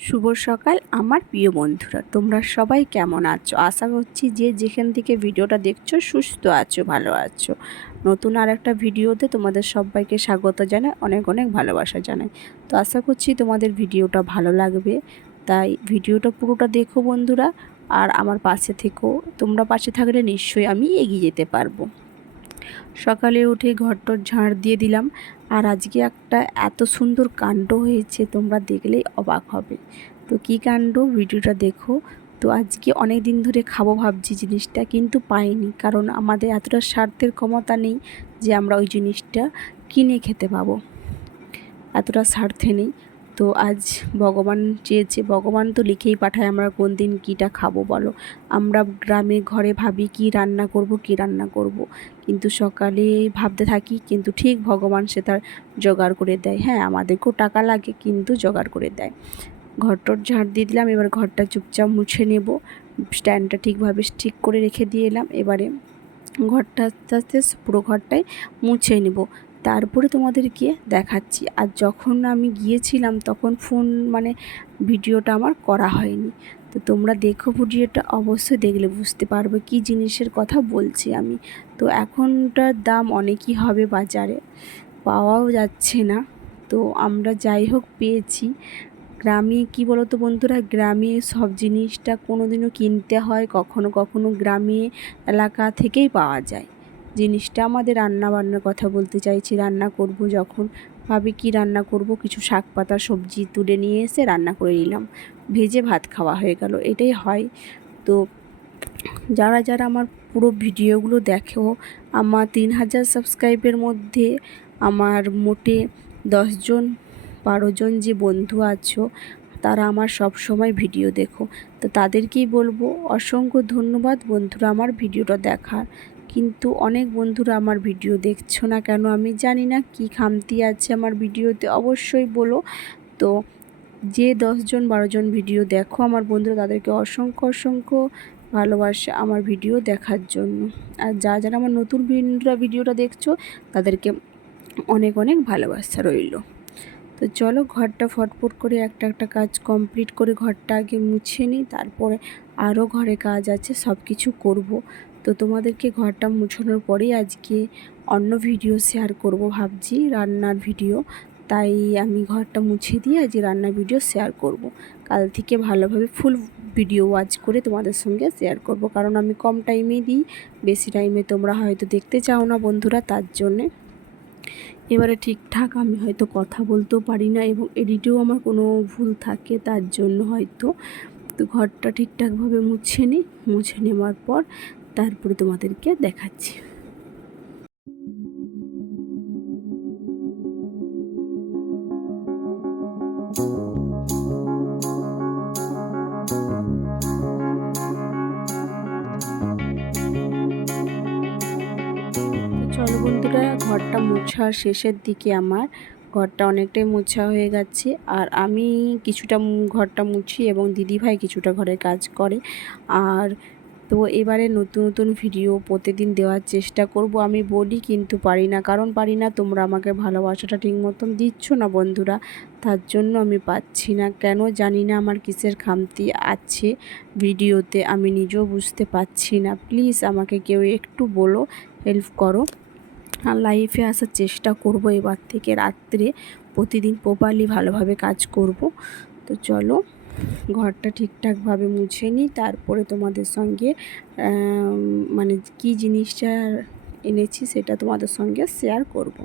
শুভ সকাল আমার প্রিয় বন্ধুরা। তোমরা সবাই কেমন আছো? আশা করছি যে যেখান থেকে ভিডিওটা দেখছ, সুস্থ আছো, ভালো আছো। নতুন আর একটা ভিডিওতে তোমাদের সবাইকে স্বাগত জানাই, অনেক অনেক ভালোবাসা জানাই। তো আশা করছি তোমাদের ভিডিওটা ভালো লাগবে। তাই ভিডিওটা পুরোটা দেখো বন্ধুরা, আর আমার পাশে থেকো। তোমরা পাশে থাকলে নিশ্চয়ই আমি এগিয়ে যেতে পারব। সকালে উঠে ঘরটর ঝাড় দিয়ে দিলাম। আর আজকে একটা এত সুন্দর কাণ্ড হয়েছে, তোমরা দেখলেই অবাক হবে। তো কী কাণ্ড? ভিডিওটা দেখো। তো আজকে অনেক দিন ধরে খাব ভাবছি জিনিসটা, কিন্তু পাইনি। কারণ আমাদের এতটা স্বার্থের ক্ষমতা নেই যে আমরা ওই জিনিসটা কিনে খেতে পাবো। এতটা স্বার্থে নেই। তো আজ ভগবান চেয়েছে, ভগবান তো লিখেই পাঠায় আমরা কোন দিন কীটা খাব বলো। আমরা গ্রামে ঘরে ভাবি কি রান্না করব, কি রান্না করব। কিন্তু সকালে ভাবতে থাকি, কিন্তু ঠিক ভগবান সে তার জোগাড় করে দেয়। হ্যাঁ আমাদেরকেও টাকা লাগে, কিন্তু জোগাড় করে দেয়। ঘরটর ঝাড় দিয়ে দিলাম, এবার ঘরটা চুপচাপ মুছে নেব। স্ট্যান্ডটা ঠিকভাবে ঠিক করে রেখে দিয়ে এলাম। এবারে ঘরটা আস্তে আস্তে পুরো ঘরটাই মুছে নেব। তারপরে তোমাদেরকে দেখাচ্ছি। আর যখন আমি গিয়েছিলাম তখন ফোন মানে ভিডিওটা আমার করা হয়নি। তো তোমরা দেখো ভিডিওটা, অবশ্যই দেখলে বুঝতে পারবে কি জিনিসের কথা বলছি আমি। তো এখনটার দাম অনেকই হবে বাজারে, পাওয়াও যাচ্ছে না। তো আমরা যাই হোক পেয়েছি। গ্রামে কি বলো তো বন্ধুরা, গ্রামে সব জিনিসটা কোনো দিনও কিনতে হয়, কখনো কখনো গ্রামে এলাকা থেকেই পাওয়া যায়। জিনিসটা, আমাদের রান্না বান্নার কথা বলতে চাইছি। রান্না করব যখন। ভাবি, কি রান্না করব? কিছু শাক পাতা, সবজি তুলে নিয়ে এসে রান্না করে নিলাম। ভেজে ভাত খাওয়া হয়ে গেল। এটাই হয়। তো যারা যারা আমার পুরো ভিডিওগুলো দেখো, আমার তিন হাজার সাবস্ক্রাইবের মধ্যে আমার মোটে দশজন বারোজন যে বন্ধু আছো, তারা আমার সব সময় ভিডিও দেখো। তো তাদেরকেই বলব, অসংখ্য ধন্যবাদ বন্ধুরা আমার ভিডিওটা দেখার। কিন্তু অনেক বন্ধুরা আমার ভিডিও দেখছ না কেন আমি জানি না কি খামতি আছে আমার ভিডিওতে, অবশ্যই বলো। তো যে দশজন বারোজন ভিডিও দেখো, আমার বন্ধুরা তাদেরকে অসংখ্য অসংখ্য ভালোবাসা আমার ভিডিও দেখার জন্য। আর যা যারা আমার নতুন বন্ধুরা ভিডিওটা দেখছ, তাদেরকে অনেক অনেক ভালোবাসা রইল। তো চলো ঘরটা ফটফট করে একটা একটা কাজ কমপ্লিট করে ঘরটা আগে মুছে নিই, তারপরে আরও ঘরে কাজ আছে সব কিছু করব। তো তোমাদেরকে ঘরটা মুছানোর পরেই আজকে অন্য ভিডিও শেয়ার করব ভাবছি, রান্নার ভিডিও তাই আমি ঘরটা মুছে দিয়ে আজ রান্নার ভিডিও শেয়ার করব। কাল থেকে ভালোভাবে ফুল ভিডিও ওয়াচ করে তোমাদের সঙ্গে শেয়ার করব। কারণ আমি কম টাইমে দিই, বেশি টাইমে তোমরা হয়তো দেখতে চাও না বন্ধুরা তার জন্যে। এবারে ঠিকঠাক আমি হয়তো কথা বলতেও পারি না এবং এডিটেও আমার কোনো ভুল থাকে তার জন্য হয়তো। তো ঘরটা ঠিকঠাকভাবে মুছে নিই মুছে নেওয়ার পর তারপরে তোমাদেরকে দেখাচ্ছি। চলো বন্ধুরা, ঘরটা মোছার শেষের দিকে আমার। ঘরটা অনেকটাই মোছা হয়ে গেছে। আর আমি কিছুটা ঘরটা মুছি এবং দিদিভাই কিছুটা ঘরের কাজ করে। আর তো এবারে নতুন নতুন ভিডিও প্রতিদিন দেওয়ার চেষ্টা করব। আমি বলি কিন্তু পারি না, কারণ পারি না, তোমরা আমাকে ভালোবাসাটা ঠিক মতন দিচ্ছ না বন্ধুরা। তার জন্য আমি পাচ্ছি না। কেন জানি না আমার কিসের খামতি আছে ভিডিওতে আমি নিজেও বুঝতে পারছি না। প্লিজ আমাকে কেউ একটু বলো হেল্প করো। আর লাইফে আসার চেষ্টা করব এবার থেকে, রাত্রে প্রতিদিন প্রপারলি ভালোভাবে কাজ করব। তো চলো। ঘরটা ঠিকঠাকভাবে মুছে নিই, তারপরে তোমাদের সঙ্গে মানে কি জিনিসটা এনেছি সেটা তোমাদের সঙ্গে শেয়ার করব।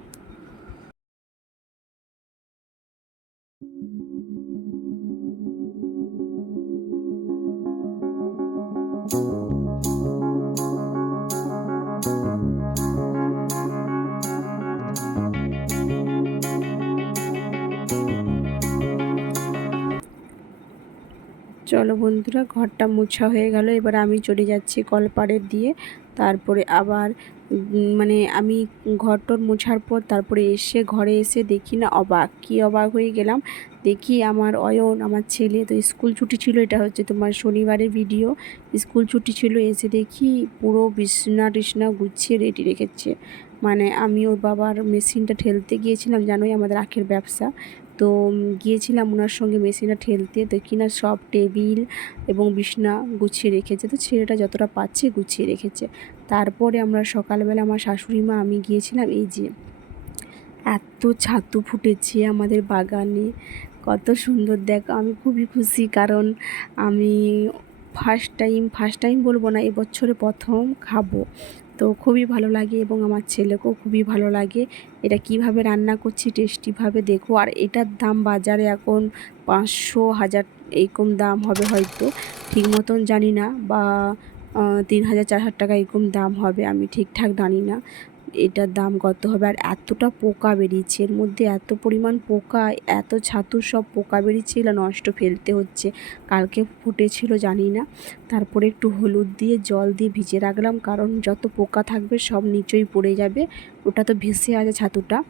চলো বন্ধুরা, ঘরটা মোছা হয়ে গেল। এবার আমি চলে যাচ্ছি কলপাড়ের দিয়ে। তারপরে আবার মানে আমি ঘরটর মোছার পর তারপরে এসে ঘরে এসে দেখি না, অবাক, কী অবাক হয়ে গেলাম। দেখি আমার অয়ন, আমার ছেলে, তো স্কুল ছুটি ছিল, এটা হচ্ছে তোমার শনিবারের ভিডিও স্কুল ছুটি ছিল, এসে দেখি পুরো বিছনা টিসনা গুছিয়ে রেডি রেখেছে। মানে আমি ওর বাবার মেশিনটা ঠেলতে গিয়েছিলাম, জানোই আমাদের আখের ব্যবসা। তো গিয়েছিলাম ওনার সঙ্গে মেশিনটা ঠেলতে, তো কিনা সব টেবিল এবং বিছনা গুছিয়ে রেখেছে। তো ছেলেটা যতটা পাচ্ছে গুছিয়ে রেখেছে। তারপরে আমরা সকালবেলা আমার শাশুড়ি মা, আমি গিয়েছিলাম এই যে এত ছাতু ফুটেছে আমাদের বাগানে। কত সুন্দর দেখ, আমি খুবই খুশি কারণ আমি ফার্স্ট টাইম ফার্স্ট টাইম বলব না, এবছরে প্রথম খাব। তো খুবই ভালো লাগে এবং আমার ছেলেকেও খুবই ভালো লাগে। এটা কীভাবে রান্না করছি টেস্টিভাবে দেখো। আর এটার দাম বাজারে এখন পাঁচশো হাজার এরকম দাম হবে হয়তো। ঠিক মতন জানি না বা তিন হাজার চার হাজার টাকা এরকম দাম হবে, আমি ঠিকঠাক জানি না। এটার দাম কত হবে? আর এতটা পোকা বেরিয়েছে। এর মধ্যে এত পরিমাণ পোকা, এত ছাতু সব পোকা বেরিয়েছিল নষ্ট ফেলতে হচ্ছে। কালকে ফুটেছিল, জানি না। তারপরে একটু হলুদ দিয়ে, জল দিয়ে ভিজে রাখলাম, কারণ যত পোকা থাকবে, সব নিচেই পড়ে যাবে। ওটা তো ভেসে আছে ছাতুটা।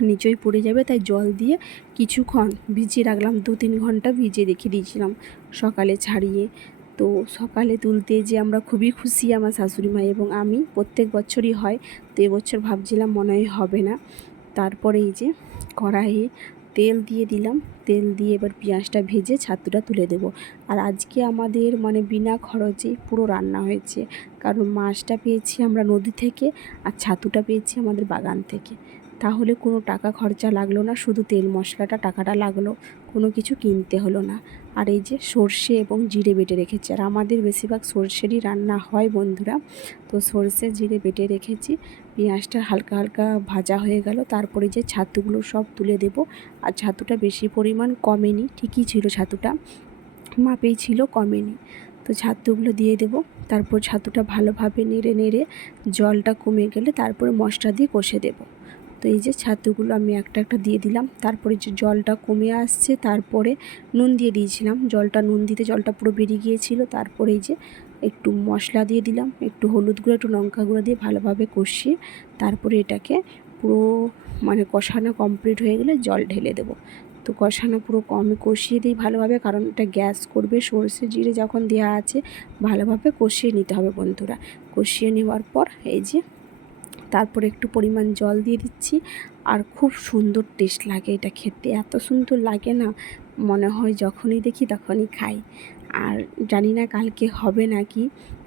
নিচেই পড়ে যাবে, তাই জল দিয়ে কিছুক্ষণ ভিজিয়ে রাখলাম। দু তিন ঘণ্টা ভিজিয়ে রেখে দিয়েছিলাম সকালে ছাড়িয়ে। তো সকালে তুলতে যে আমরা খুবই খুশি আমার শাশুড়ি মা এবং আমি, প্রত্যেক বছরই হয়। তো এবছর ভাবছিলাম মনে হয় হবে না। তারপরে এই যে কড়াইয়ে তেল দিয়ে দিলাম। তেল দিয়ে এবার পেঁয়াজটা ভেজে ছাতুটা তুলে দেব। আর আজকে আমাদের মানে বিনা খরচে পুরো রান্না হয়েছে। কারণ মাছটা পেয়েছি আমরা নদী থেকে আর ছাতুটা পেয়েছি আমাদের বাগান থেকে। তাহলে কোনো টাকা খরচা লাগল না, শুধু তেল মশলাটা টাকাটা লাগল। কোনো কিছু কিনতে হলো না। আর এই যে সর্ষে এবং জিরে বেটে রেখেছি। আর আমাদের বেশিরভাগ সর্ষেরই রান্না হয় বন্ধুরা। তো সর্ষে, জিরে বেটে রেখেছি। পেঁয়াজটা হালকা হালকা ভাজা হয়ে গেল। তারপরে যে ছাতুগুলো সব তুলে দেব। আর ছাতুটা বেশি পরিমাণ কমেনি। ঠিকই ছিল ছাতুটা। মাপেই ছিল, কমেনি। তো ছাতুগুলো দিয়ে দেব। তারপর ছাতুটা ভালোভাবে নেড়ে নেড়ে জলটা কমে গেলে তারপরে মশলা দিয়ে কষে দেবো। তো এই যে ছাতুগুলো আমি একটা একটা দিয়ে দিলাম। তারপরে যে জলটা কমে আসছে, তারপরে নুন দিয়ে দিয়েছিলাম। জলটা নুন দিতে জলটা পুরো বেরিয়ে গিয়েছিল। তারপরে এই যে একটু মশলা দিয়ে দিলাম, একটু হলুদ গুঁড়ো, একটু লঙ্কা গুঁড়ো দিয়ে ভালোভাবে কষিয়ে তারপরে এটাকে পুরো মানে কষানো কমপ্লিট হয়ে গেলে জল ঢেলে দেবো। তো কষানো পুরো কম কষিয়ে দিই ভালোভাবে, কারণ এটা গ্যাস করবে, সর্ষে জিরে যখন দেওয়া আছে, ভালোভাবে কষিয়ে নিতে হবে বন্ধুরা। কষিয়ে নেওয়ার পর এই যে তারপরে একটু পরিমাণ জল দিয়ে দিচ্ছি। আর খুব সুন্দর টেস্ট লাগে এটা খেতে। এত সুন্দর লাগে না, মনে হয় যখনই দেখি তখনই খাই। আর জানি না কালকে হবে নাকি,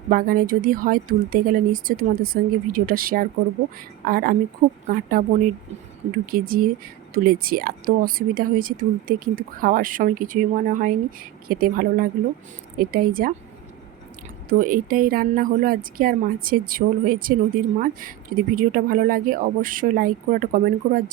বাগানে যদি হয় তুলতে গেলে নিশ্চয় তোমাদের সঙ্গে ভিডিওটা শেয়ার করব। আর আমি খুব কাঁটা বনে ঢুকে গিয়ে তুলেছি। এত অসুবিধা হয়েছে তুলতে, কিন্তু খাওয়ার সময় কিছুই মনে হয়নি, খেতে ভালো লাগল। এটাই যা। তো এটাই রান্না হলো আজকে। আর মাছের ঝোল হয়েছে নদীর মাছ। যদি ভিডিওটা ভালো লাগে, অবশ্যই লাইক করো, একটা কমেন্ট করো। আর